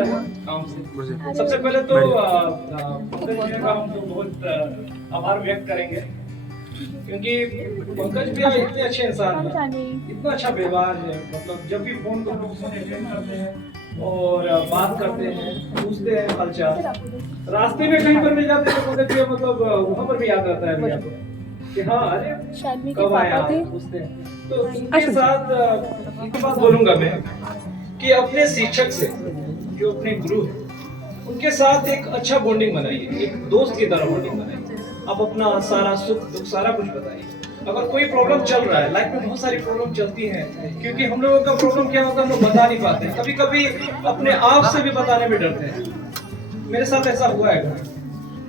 होता है काम से। सबसे पहले तो पंकज जी का हम तो बहुत आभार व्यक्त करेंगे, क्योंकि पंकज भी इतने अच्छे इंसान हैं, इतना अच्छा व्यवहार है। मतलब जब भी फोन करो उसको अटेंड करते हैं और बात करते हैं, पूछते हैं हालचाल। रास्ते में कहीं पर मिल जाते हैं पंकज जी, मतलब वहाँ पर भी याद रहता है भैया को कि हाँ अरे कब आया, पूछते हैं। तो इनके साथ एक बात बोलूंगा मैं कि अपने शिक्षक से, जो अपने गुरु हैं, उनके साथ एक अच्छा बॉन्डिंग बनाइए, एक दोस्त की तरह बॉन्डिंग बनाइए। आप अपना सारा सुख दुख सारा कुछ बताइए। अगर कोई प्रॉब्लम चल रहा है, लाइफ में बहुत सारी प्रॉब्लम चलती हैं, क्योंकि हम लोगों का प्रॉब्लम क्या होता है, हम लोग बता नहीं पाते, कभी कभी अपने आप से भी बताने में डरते हैं। मेरे साथ ऐसा हुआ है।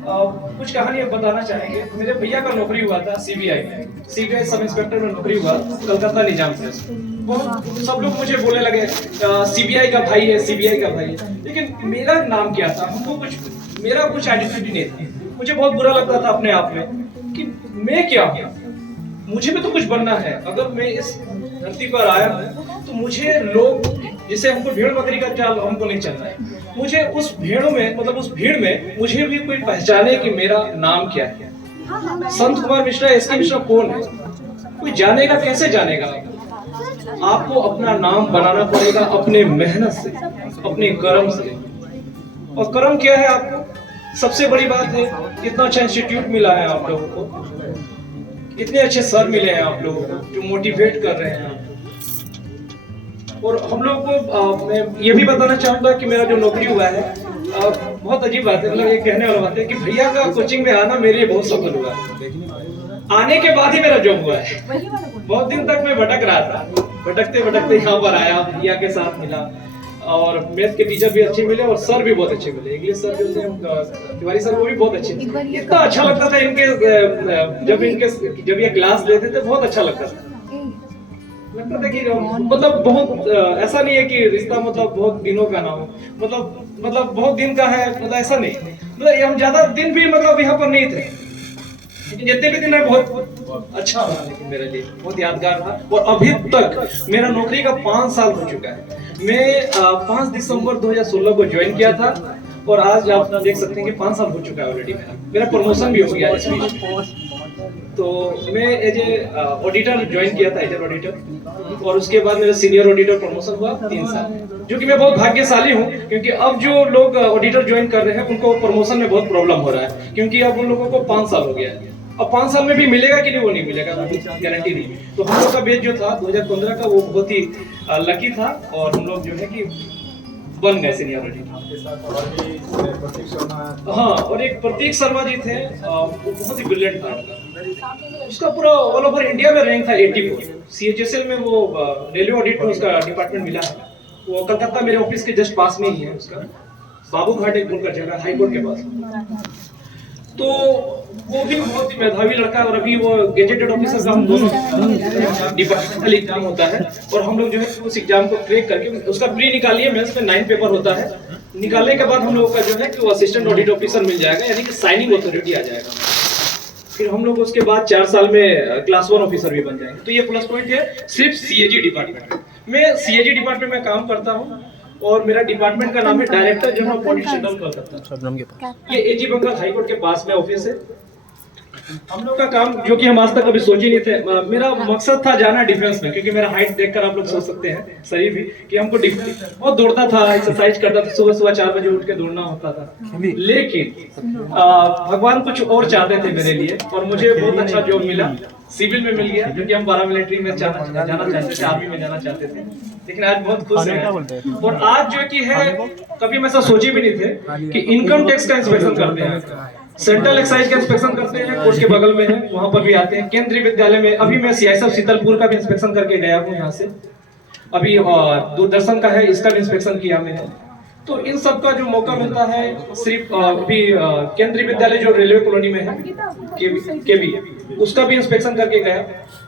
कुछ कहानी बताना चाहेंगे। मेरे भैया का नौकरी हुआ था सीबीआई सब इंस्पेक्टर में नौकरी हुआ कलकत्ता निजाम प्रेस। बहुत सब लोग मुझे बोलने लगे सीबीआई का भाई है, सीबीआई का भाई है। लेकिन मेरा नाम क्या था, हमको कुछ मेरा कुछ आइडेंटिटी नहीं था। मुझे बहुत बुरा लगता था अपने आप में कि मैं क्या हूँ, मुझे भी तो कुछ बनना है। अगर मैं इस धरती पर आया हूँ तो मुझे लोग, जिसे हमको भेड़ बकरी का चाल हमको नहीं चलना है, मुझे उस भेड़ों में, मतलब उस भीड़ में मुझे भी कोई पहचाने कि मेरा नाम क्या है। संत कुमार मिश्रा, एस के मिश्रा कौन है, कोई जानेगा, कैसे जानेगा? आपको अपना नाम बनाना पड़ेगा अपने मेहनत से, अपने कर्म से। और कर्म क्या है आपको? सबसे बड़ी बात है, इतना अच्छा इंस्टीट्यूट मिला है आप लोगों को, इतने अच्छे सर मिले हैं आप लोगों को जो मोटिवेट कर रहे हैं। और हम लोग को मैं ये भी बताना चाहूंगा कि मेरा जो नौकरी हुआ है, बहुत अजीब बात है, मतलब ये कहने वाला बात है कि भैया का कोचिंग में आना मेरे लिए बहुत सफल हुआ। आने के बाद ही मेरा जॉब हुआ है। बहुत दिन तक मैं भटक रहा था, भटकते भटकते यहाँ पर आया, भैया के साथ मिला, और मैथ के टीचर भी अच्छे मिले और सर भी बहुत अच्छे मिले। इंग्लिश सर जो थे तिवारी सर, वो भी बहुत अच्छे। इतना अच्छा लगता था इनके जब ये क्लास लेते थे, बहुत अच्छा लगता था कि मतलब बहुत ऐसा नहीं है कि रिश्ता मतलब बहुत दिनों का ना हो, मतलब बहुत दिन का है, मतलब ऐसा नहीं। मतलब हम ज्यादा दिन भी मतलब यहाँ पर नहीं थे, लेकिन जितने भी दिन है बहुत अच्छा रहा, लेकिन मेरे लिए बहुत यादगार रहा। और अभी तक मेरा नौकरी का 5 साल हो चुका है। मैं 5 दिसंबर 2016 को ज्वाइन किया था और आज आप देख सकते हैं कि 5 साल हो चुका है ऑलरेडी। मेरा प्रमोशन भी हो गया इस बीच। तो मैं एज ए ऑडिटर ज्वाइन किया था, एज ऑडिटर, और उसके बाद मेरा सीनियर ऑडिटर प्रमोशन हुआ 3 साल, जो कि मैं बहुत भाग्यशाली हूँ। क्योंकि अब जो लोग ऑडिटर ज्वाइन कर रहे हैं उनको प्रमोशन में बहुत प्रॉब्लम हो रहा है, क्योंकि अब उन लोगों को 5 साल हो गया है। अब 5 साल में भी मिलेगा कि नहीं, वो नहीं मिलेगा, गारंटी नहीं। तो हम लोग का बेच जो था 2015 का, वो बहुत ही लकी था, और हम लोग जो है कि बन गए सीनियर ऑडिटर। हाँ, और एक प्रतीक शर्मा जी थे, वो बहुत ही ब्रिलियंट था। उसका पूरा ऑल ओवर इंडिया में रैंक था 84। सीएचएसएल में वो रेलवे ऑडिट में उसका डिपार्टमेंट मिला है। वो कलकत्ता मेरे ऑफिस के जस्ट पास में ही है उसका, बाबू घाट एक उनका जगह, हाई कोर्ट के पास। तो वो भी बहुत ही मेधावी लड़का है, और अभी वो गेजेटेड ऑफिसर का हम दोनों डिपार्टमेंटल एग्जाम होता है, और हम लोग जो है उस एग्जाम को क्रैक करके उसका प्री निकालिए, मेंस में 9 पेपर होता है। निकालने के बाद हम लोगों का जो है कि वो असिस्टेंट ऑडिट ऑफिसर मिल जाएगा, यानी कि साइनिंग अथॉरिटी आ जाएगा। फिर हम लोग उसके बाद 4 साल में क्लास 1 ऑफिसर भी बन जाएंगे। तो ये प्लस पॉइंट है सिर्फ सीएजी डिपार्टमेंट में। मैं सीएजी डिपार्टमेंट में काम करता हूँ, और मेरा डिपार्टमेंट का नाम है director general audit general Calcutta. ये एजी बंगाल हाई कोर्ट के पास में ऑफिस है। हम लोग का काम, जो कि हम आज तक कभी सोच ही नहीं थे, मेरा मकसद था जाना डिफेंस में, क्योंकि मेरा हाइट देखकर आप लोग सोच सकते हैं शरीर भी कि हमको बहुत दौड़ता था, एक्सरसाइज करता था, सुबह सुबह 4 बजे उठ के दौड़ना होता था। लेकिन भगवान कुछ और चाहते थे मेरे लिए, और मुझे बहुत अच्छा जॉब मिला, सिविल में मिल गया, क्योंकि हम पैरामिलिट्री में जाना चाहते थे, आर्मी में जाना चाहते थे। लेकिन आज बहुत खुश हैं। और आज जो कि है, कभी हम ऐसा सोचे भी नहीं थे कि इनकम टैक्स का इंस्पेक्शन करते हैं, सेंट्रल एक्साइज का इंस्पेक्शन करते हैं, कोर्ट के बगल में है, वहां पर भी आते हैं। केंद्रीय विद्यालय में अभी मैं सीआईएसएफ शीतलपुर का भी इंस्पेक्शन करके गया हूँ यहाँ से अभी, और दूरदर्शन का है, इसका भी इंस्पेक्शन किया मैंने। तो इन सब का जो मौका मिलता है, सिर्फ अभी केंद्रीय विद्यालय जो रेलवे कॉलोनी में है, केवी, उसका भी इंस्पेक्शन करके गया।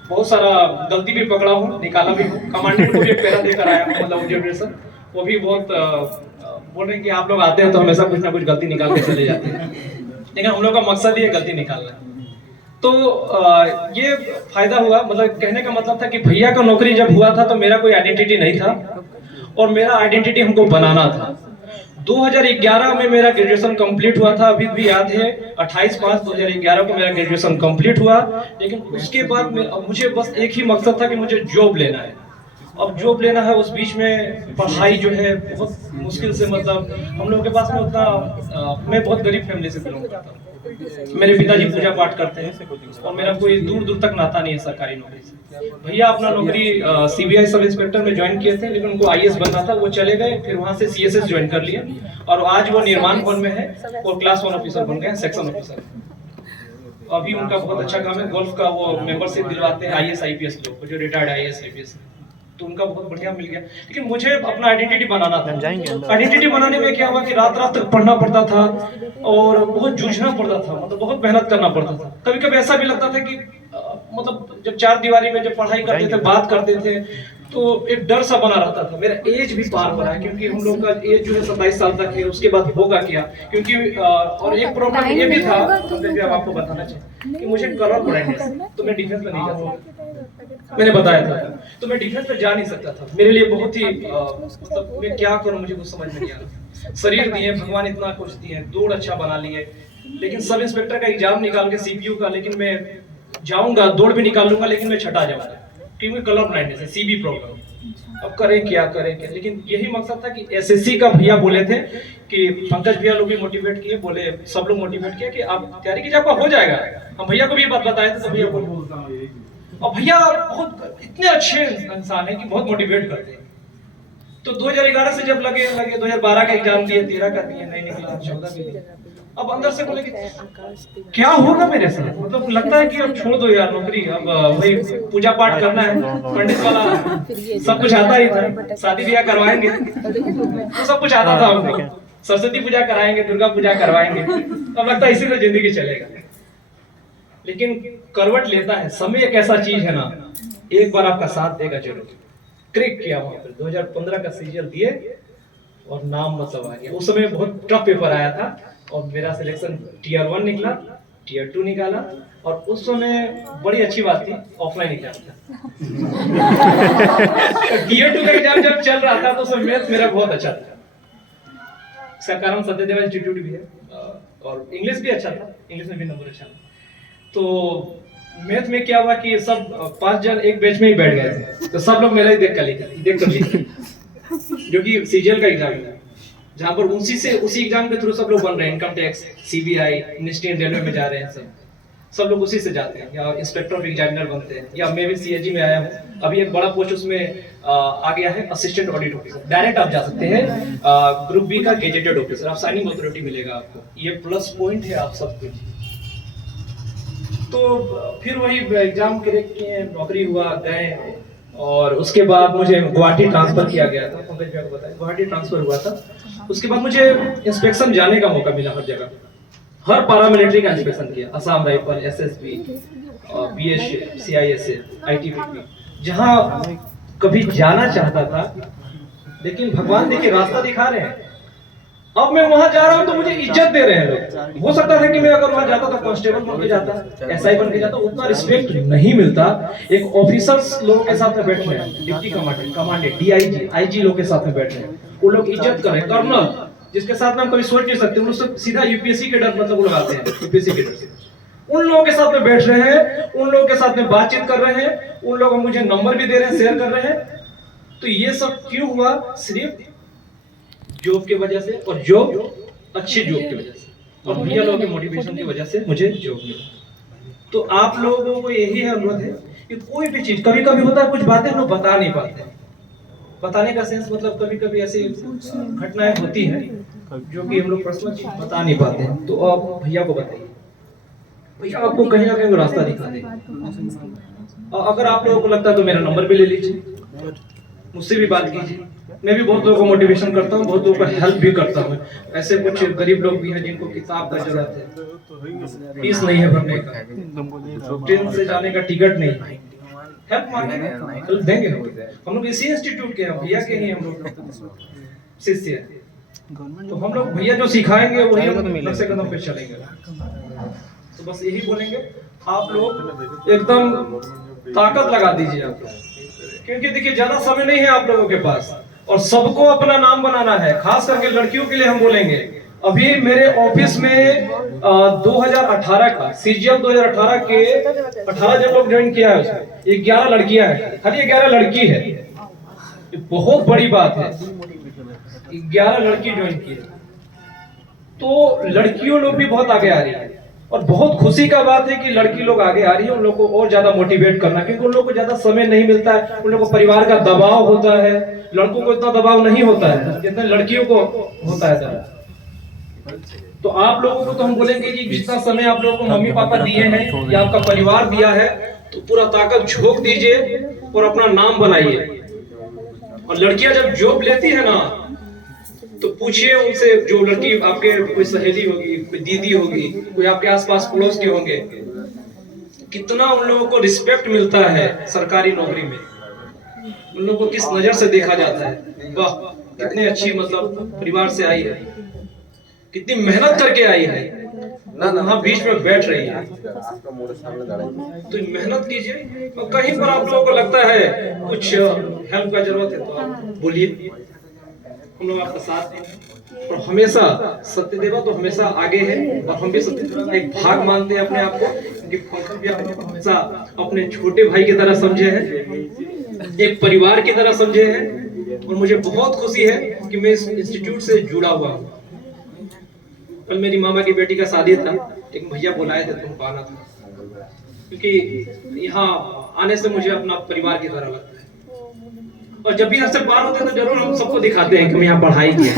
बहुत सारा गलती भी पकड़ा हूँ, निकाला भी हूँ। कमांडेंट को भी एक पैरा देकर आया हूँ, मतलब ऑब्जर्वेशन। वो भी बहुत बोल रहे हैं कि आप लोग आते हैं तो हमेशा कुछ ना कुछ गलती निकाल के चले जाते हैं, लेकिन हम लोग का मकसद ही है गलती निकालना। तो ये फायदा हुआ, मतलब कहने का मतलब था कि भैया का नौकरी जब हुआ था तो मेरा कोई आइडेंटिटी नहीं था, और मेरा आइडेंटिटी हमको बनाना था। 2011 में मेरा ग्रेजुएशन कंप्लीट हुआ था, अभी भी याद है 28/5/2011 को मेरा ग्रेजुएशन कंप्लीट हुआ। लेकिन उसके बाद मुझे बस एक ही मकसद था कि मुझे जॉब लेना है। अब जॉब लेना है, उस बीच में पढ़ाई जो है बहुत मुश्किल से, मतलब हम लोगों के पास में उतना मैं बहुत गरीब फैमिली से बिलोंग करता हूँ। मेरे पिताजी पूजा पाठ करते हैं और मेरा कोई दूर दूर तक नाता नहीं है सरकारी नौकरी से। भैया अपना नौकरी सीबीआई सब इंस्पेक्टर में ज्वाइन किए थे, लेकिन उनको आईएएस बनना था, वो चले गए, फिर वहां से सीएसएस ज्वाइन कर लिए और आज वो निर्माण भवन में है और क्लास 1 ऑफिसर बन गए, सेक्शन ऑफिसर। अभी उनका बहुत अच्छा काम है, गोल्फ का वो मेंबरशिप दिलवाते हैं आईएएस आईपीएस लोग, जो रिटायर्ड आईएएस आईपीएस, तो उनका बहुत बढ़िया मिल गया। लेकिन मुझे अपना आइडेंटिटी बनाना था। आइडेंटिटी बनाने में क्या हुआ कि रात रात तक पढ़ना पड़ता था और बहुत जूझना पड़ता था, मतलब बहुत मेहनत करना पड़ता था। कभी कभी ऐसा भी लगता था कि मतलब जब चार दीवारी में जब पढ़ाई करते थे, बात करते थे, तो एक डर सा बना रहता था। मेरा एज भी पार हो रहा है, क्योंकि हम लोग का एज जो है 27 साल तक है, उसके बाद होगा क्या, क्योंकि और एक प्रॉब्लम ये भी था, अब आपको बताना चाहिए कि मुझे कलर ब्लाइंडनेस, तो मैं डिफेंस में नहीं जा सकता, मैंने बताया था, तो मैं डिफेंस में जा नहीं सकता था। मेरे लिए बहुत ही मतलब मैं क्या करूं, मुझे कुछ समझ में नहीं आ रहा। शरीर दिए भगवान, इतना कुछ दिए, दौड़ अच्छा बना लिए, लेकिन सब इंस्पेक्टर का एग्जाम निकाल के सीपीयू का, लेकिन मैं जाऊंगा, दौड़ भी निकाल लूंगा, लेकिन मैं छटा जाऊंगा क्योंकि कलर ब्लाइंडनेस है, सीबी प्रॉब्लम। अब करें क्या, लेकिन यही मकसद था कि एसएससी का भैया बोले थे कि पंकज भैया लोग भी मोटिवेट किए, बोले सब लोग मोटिवेट किए कि आप तैयारी कीजिए, आपका हो जाएगा। हम भैया को भी बात बताए थे, तो भैया बोले, और भैया बहुत इतने अच्छे इंसान है कि बहुत मोटिवेट करते हैं। तो 2011 से जब लगे 2012 का एग्जाम दिए, 13 का दिए, नहीं निकला, 14 भी दिए। अब अंदर से बोले कि क्या होगा मेरे साथ, मतलब लगता है कि अब छोड़ दो यार नौकरी, अब वही पूजा पाठ करना है, पंडित वाला सब कुछ आता ही था, शादी ब्याह करवाएंगे तो सब कुछ आता था हमको, सरस्वती पूजा कराएंगे, दुर्गा पूजा करवाएंगे, अब लगता है इसी में जिंदगी चलेगा। लेकिन करवट लेता है समय, एक ऐसा चीज है ना, एक बार आपका साथ देगा जरूर। क्रैक किया वहां पर 2015 का सीरियल दिए और नाम मतलब आ गया। उस समय बहुत टफ पेपर आया था और मेरा सिलेक्शन टियर 1 निकला, टियर 2 निकाला, और उस समय बड़ी अच्छी बात थी, ऑफलाइन एग्जाम था। टियर 2 का एग्जाम जब चल रहा था तो उसमें मैथ मेरा बहुत अच्छा था। इसका कारण सत्यदेव इंस्टीट्यूट भी है और इंग्लिश भी अच्छा था, इंग्लिश में भी नंबर अच्छा था। तो मैथ में क्या हुआ कि सब 5 जन एक बेंच में ही बैठ गए थे, तो सब लोग मेरा ही देख कर लिखे, जो कि सीजीएल का एग्जाम है, जहां पर उसी एग्जाम के थ्रू सब लोग बन रहे हैं, income tax, CBI, ministry railway में जा रहे हैं, सब लोग उसी से जाते हैं, या इंस्पेक्टर ऑफ एग्जामिनर बनते हैं, या मैं भी सीएजी में आया हूँ, अभी एक बड़ा पोस्ट उसमें आ गया है, असिस्टेंट ऑडिट ऑफिसर। डायरेक्ट आप जा सकते हैं ग्रुप बी का गेजेटेड ऑफिसर, आप साइनिंग अथॉरिटी मिलेगा आपको, ये प्लस पॉइंट है आप सब कुछ। तो फिर वही एग्जाम क्रैक किए, नौकरी हुआ, गए, और उसके बाद मुझे गुवाहाटी ट्रांसफर किया गया था, पंकज भैया को बताया, गुवाहाटी ट्रांसफर हुआ था। उसके बाद मुझे इंस्पेक्शन जाने का मौका मिला, हर जगह, हर पारामिलिट्री का इंस्पेक्शन किया, Assam rifle, SSB, BSF, CISF, ITBP, जहां कभी जाना चाहता था, लेकिन भगवान देखिए रास्ता दिखा रहे हैं। अब मैं वहां जा रहा हूं तो मुझे इज्जत दे रहे हैं लोग। हो सकता था कि मैं अगर वहां जाता तो कांस्टेबल बन के जाता, एसआई बन के जाता, उतना रिस्पेक्ट नहीं मिलता। एक ऑफिसर्स लोगों के साथ में बैठ रहे हैं, डिप्टी कमांडेंट, डीआईजी, आईजी लोग के साथ में बैठ रहे हैं, वो लोग इज्जत कर रहे हैं। कर्नल जिसके साथ में हम कभी सोच नहीं सकते, उन लोग से सीधा यूपीएससी के डर मतलब लगाते हैं, यूपीएससी के डर से उन लोगों के साथ में बैठ रहे हैं, उन लोगों के साथ में बातचीत कर रहे हैं, उन लोग मुझे नंबर भी दे रहे हैं, शेयर कर रहे हैं। तो ये सब क्यों हुआ? सिर्फ जॉब की वजह से, और जॉब अच्छी जॉब की वजह से, और भैया लोगों के मोटिवेशन की वजह से मुझे जॉब मिला। तो आप लोगों को यही है अनुरोध है कि कोई भी चीज, कभी कभी होता है कुछ बातें हम लोग बता नहीं पाते, बताने का सेंस मतलब कभी कभी ऐसी घटनाएं होती हैं जो कि हम लोग पर्सनल चीज बता नहीं पाते हैं, तो आप भैया को बताइए, भैया आपको कहीं ना कहीं रास्ता दिखा देंगे। और अगर आप लोगों को लगता है तो मेरा नंबर भी ले लीजिए, मुझसे भी बात कीजिए। मैं भी बहुत लोगों को मोटिवेशन करता हूँ, बहुत लोगों को हेल्प भी करता हूँ। ऐसे कुछ गरीब लोग भी हैं जिनको किताब का जरूरत है, फीस नहीं है भरने का, ट्रेन से जाने का टिकट नहीं है, हेल्प मांगेंगे, हेल्प देंगे। हम लोग इसी इंस्टीट्यूट के हैं, भैया के ही हम लोग शिष्य हैं, तो हम लोग भैया जो सिखाएंगे वही हम नक्शे कदम पे चलेंगे। तो बस यही बोलेंगे, आप लोग एकदम ताकत लगा दीजिए आप लोग, क्योंकि देखिए ज्यादा समय नहीं है आप लोगों के पास, और सबको अपना नाम बनाना है। खास करके लड़कियों के लिए हम बोलेंगे, अभी मेरे ऑफिस में 2018 का CGF 2018 के 18 जब लोग ज्वाइन किया है उसमें 11 लड़कियां हैं, खाली 11 लड़की है। ये बहुत बड़ी बात है, 11 लड़की ज्वाइन की है। तो लड़कियों लोग भी बहुत आगे आ रही है और बहुत खुशी का बात है कि लड़की लोग आगे आ रही है। उन लोगों को और ज्यादा मोटिवेट करना, क्योंकि उन लोगों को ज्यादा समय नहीं मिलता है, उन लोगों को परिवार का दबाव होता है। लड़कों को इतना दबाव नहीं होता है जितना लड़कियों को होता है। तो आप लोगों को तो हम बोलेंगे कि जितना समय आप लोगों को मम्मी पापा दिए हैं या आपका परिवार दिया है, तो पूरा ताकत झोंक दीजिए और अपना नाम बनाइए। और लड़कियां जब जॉब लेती है ना, तो पूछिए उनसे, जो लड़की आपके कोई सहेली होगी, कोई दीदी होगी, कोई आपके आसपास पड़ोस के होंगे, कितना उन लोगों को रिस्पेक्ट मिलता है सरकारी नौकरी में। उन लोगों को किस नजर से देखा जाता है, वाह कितनी अच्छी मतलब परिवार से आई है, कितनी मेहनत करके आई है, वहाँ बीच में बैठ रही है। तो मेहनत कीजिए, और कहीं पर आप लोगों को लगता है कुछ हेल्प का जरूरत है तो आप बोलिए, हम लोग आपका साथ हैं। और हमेशा सत्यदेवा तो हमेशा आगे है, और हम भी सत्यदेवा का एक भाग मानते हैं अपने आप को, क्योंकि पंकज भी हमेशा अपने छोटे भाई की तरह समझे हैं, एक परिवार की तरह समझे हैं। और मुझे बहुत खुशी है कि मैं इस इंस्टीट्यूट से जुड़ा हुआ हूँ। कल मेरी मामा की बेटी का शादी था, एक भैया बुलाए थे, तुमको आना था, क्योंकि यहाँ आने से मुझे अपना परिवार की तरह लगता है। और जब भी यहाँ से पार होते हैं तो जरूर हम सबको दिखाते हैं कि हम यहाँ पढ़ाई किया।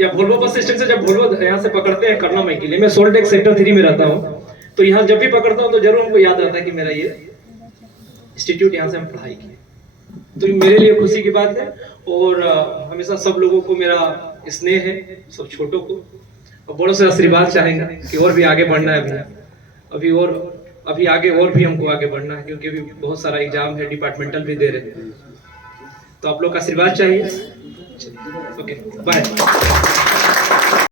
या वोल्वो बस स्टैंड से जब वोल्वो यहाँ से पकड़ते हैं कर्नामई के लिए, मैं सोल्टेक सेक्टर 3 में रहता हूँ, तो यहाँ जब भी पकड़ता हूँ तो जरूर हमको याद रहता है कि मेरा ये इंस्टीट्यूट, यहाँ से हम पढ़ाई की। तो मेरे लिए खुशी की बात है। और हमेशा सब लोगों को मेरा स्नेह है, सब छोटों को, और बड़ों से आशीर्वाद चाहेंगे कि और भी आगे बढ़ना है। अभी आगे और भी हमको आगे बढ़ना है, क्योंकि अभी बहुत सारा एग्जाम है, डिपार्टमेंटल भी दे रहे हैं, तो आप लोग का आशीर्वाद चाहिए। Okay, bye.